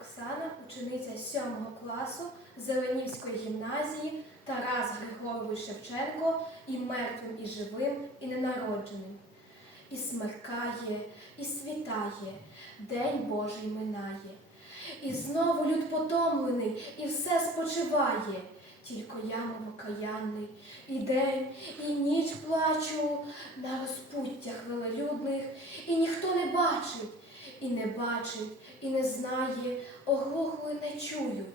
Оксана, учениця 7 класу Зеленівської гімназії Тарас Григорович Шевченко і мертвим, і живим, і ненародженим. І смеркає, і світає, день Божий минає. І знову люд потомлений, і все спочиває. Тільки я, мов окаянний, і день, і ніч плачу на розпуттях велелюдних, і ніхто не бачить, і не бачить, і не знає, оглухли не чують.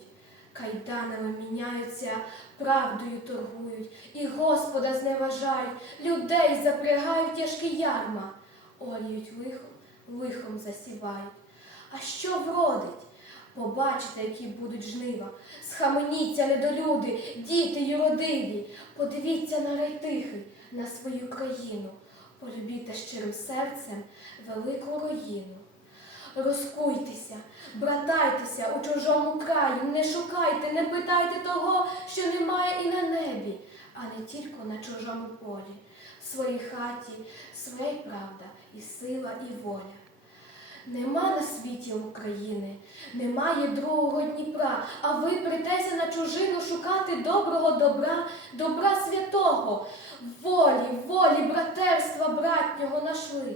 Кайданами міняються, правдою торгують, і Господа зневажають, людей запрягають тяжкі ярма, оріють лихом, лихом засівають. А що вродить? Побачите, які будуть жнива. Схаменіться, недолюди, діти юродиві. Подивіться на рай тихий, на свою країну. Полюбіте щирим серцем велику руїну. Розкуйтеся, братайтеся у чужому краю, не шукайте, не питайте того, що немає і на небі, а не тільки на чужому полі. В своїй хаті своя й правда, і сила, і воля. Нема на світі України, немає другого Дніпра, а ви притеся на чужину шукати доброго добра, добра святого, волі, волі, братерства братнього нашли.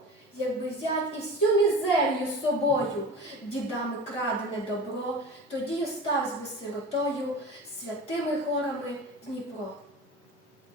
якби взять і всю мізерію з собою, дідами крадене добро, тоді оставсь би сиротою святими горами Дніпро.